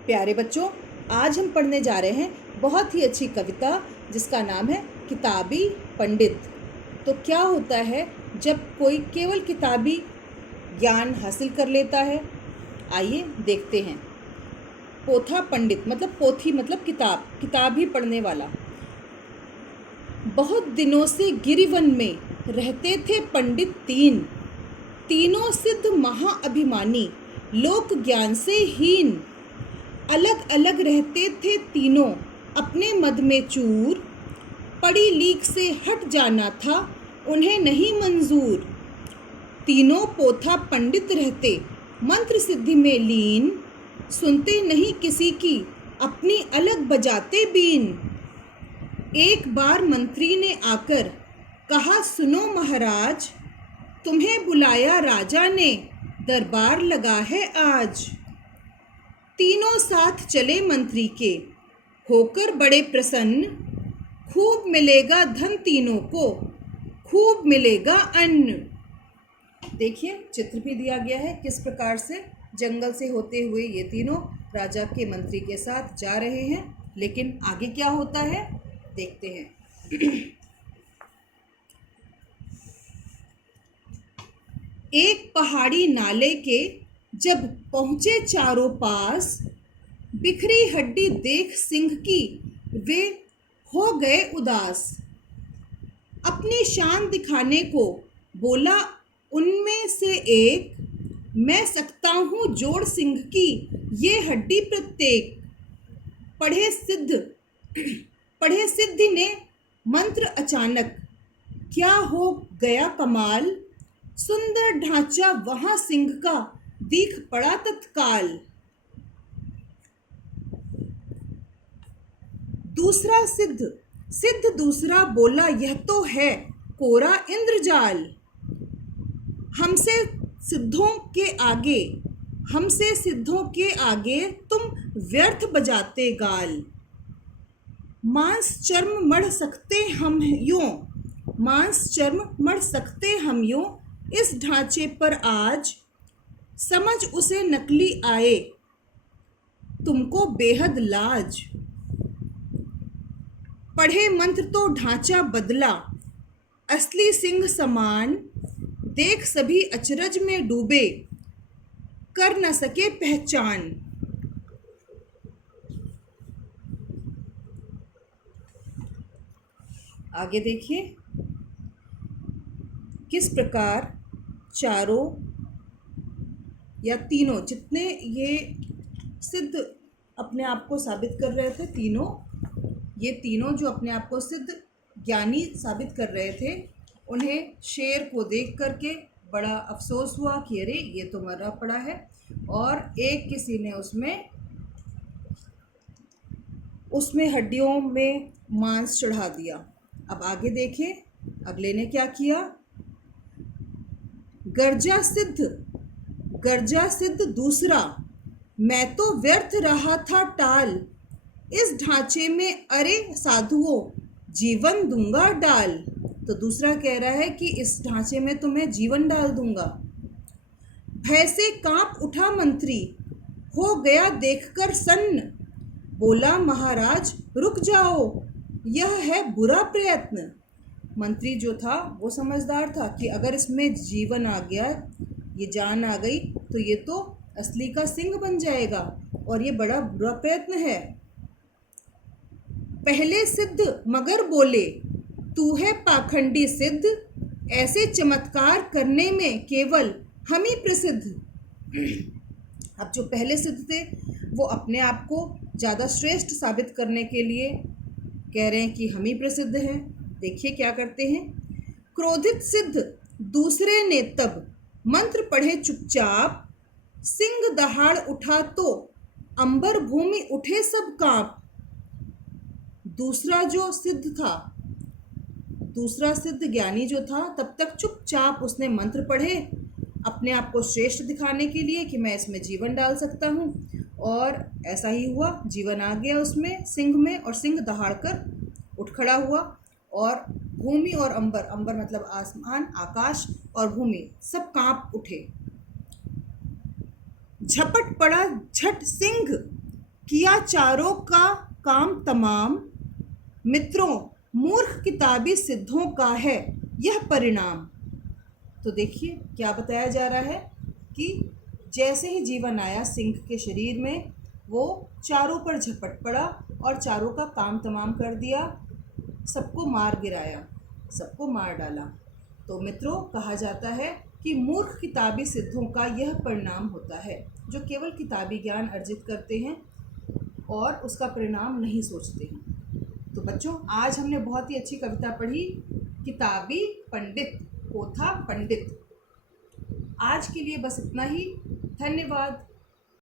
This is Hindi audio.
प्यारे बच्चों, आज हम पढ़ने जा रहे हैं बहुत ही अच्छी कविता जिसका नाम है किताबी पंडित। तो क्या होता है जब कोई केवल किताबी ज्ञान हासिल कर लेता है? आइए देखते हैं। पोथा पंडित मतलब पोथी मतलब किताब, किताब ही पढ़ने वाला। बहुत दिनों से गिरिवन में रहते थे पंडित तीनों सिद्ध महाअभिमानी, लोक ज्ञान से हीन। अलग अलग रहते थे तीनों, अपने मद में चूर। पढ़ी लीक से हट जाना था उन्हें नहीं मंजूर। तीनों पोथा पंडित रहते, मंत्र सिद्धि में लीन। सुनते नहीं किसी की, अपनी अलग बजाते बीन। एक बार मंत्री ने आकर कहा, सुनो महाराज, तुम्हें बुलाया राजा ने, दरबार लगा है आज। तीनों साथ चले मंत्री के, होकर बड़े प्रसन्न। खूब मिलेगा धन तीनों को, खूब मिलेगा अन्न। देखिए, चित्र भी दिया गया है किस प्रकार से जंगल से होते हुए ये तीनों राजा के मंत्री के साथ जा रहे हैं। लेकिन आगे क्या होता है देखते हैं। एक पहाड़ी नाले के जब पहुंचे चारों पास, बिखरी हड्डी देख सिंह की वे हो गए उदास। अपनी शान दिखाने को बोला उनमें से एक, मैं सकता हूँ जोड़ सिंह की ये हड्डी प्रत्येक। पढ़े सिद्धि ने मंत्र अचानक, क्या हो गया कमाल। सुंदर ढांचा वहां सिंह का दिख पड़ा तत्काल। दूसरा सिद्ध दूसरा बोला, यह तो है कोरा इंद्रजाल। हमसे सिद्धों के आगे तुम व्यर्थ बजाते गाल। मांस चर्म मढ़ सकते हम यूं, इस ढांचे पर आज। समझ उसे नकली आए तुमको बेहद लाज। पढ़े मंत्र तो ढांचा बदला, असली सिंह समान। देख सभी अचरज में डूबे, कर न सके पहचान। आगे देखिए किस प्रकार चारों या तीनों जितने ये सिद्ध अपने आप को साबित कर रहे थे, ये तीनों जो अपने आप को सिद्ध ज्ञानी साबित कर रहे थे, उन्हें शेर को देख करके बड़ा अफसोस हुआ कि अरे ये तो मरा पड़ा है। और एक किसी ने उसमें हड्डियों में मांस चढ़ा दिया। अब आगे देखिए अगले ने क्या किया। गर्जा सिद्ध दूसरा, मैं तो व्यर्थ रहा था टाल। इस ढांचे में अरे साधुओं, जीवन दूंगा डाल। तो दूसरा कह रहा है कि इस ढांचे में तुम्हें जीवन डाल दूंगा। भय से कांप उठा मंत्री, हो गया देखकर सन्न। बोला महाराज रुक जाओ, यह है बुरा प्रयत्न। मंत्री जो था वो समझदार था कि अगर इसमें जीवन आ गया, ये जान आ गई, तो ये तो असली का सिंह बन जाएगा और ये बड़ा बुरा प्रयत्न है। पहले सिद्ध मगर बोले, तू है पाखंडी सिद्ध, ऐसे चमत्कार करने में केवल हम ही प्रसिद्ध। अब जो पहले सिद्ध थे वो अपने आप को ज़्यादा श्रेष्ठ साबित करने के लिए कह रहे हैं कि हम ही प्रसिद्ध हैं। देखिए क्या करते हैं। क्रोधित सिद्ध दूसरे ने तब मंत्र पढ़े चुपचाप। सिंह दहाड़ उठा तो अंबर भूमि उठे सब कांप। दूसरा सिद्ध ज्ञानी जो था तब तक चुपचाप उसने मंत्र पढ़े अपने आप को श्रेष्ठ दिखाने के लिए कि मैं इसमें जीवन डाल सकता हूँ। और ऐसा ही हुआ, जीवन आ गया उसमें सिंह में, और सिंह दहाड़ कर उठ खड़ा हुआ। और भूमि और अंबर मतलब आसमान, आकाश और भूमि सब कांप उठे। झपट पड़ा झट सिंह, किया चारों का काम तमाम, मित्रों मूर्ख किताबी सिद्धों का है यह परिणाम। तो देखिए क्या बताया जा रहा है कि जैसे ही जीवन आया सिंह के शरीर में, वो चारों पर झपट पड़ा और चारों का काम तमाम कर दिया, सबको मार गिराया, सबको मार डाला। तो मित्रों कहा जाता है कि मूर्ख किताबी सिद्धों का यह परिणाम होता है, जो केवल किताबी ज्ञान अर्जित करते हैं और उसका परिणाम नहीं सोचते हैं। तो बच्चों आज हमने बहुत ही अच्छी कविता पढ़ी, किताबी पंडित को था पंडित। आज के लिए बस इतना ही। धन्यवाद।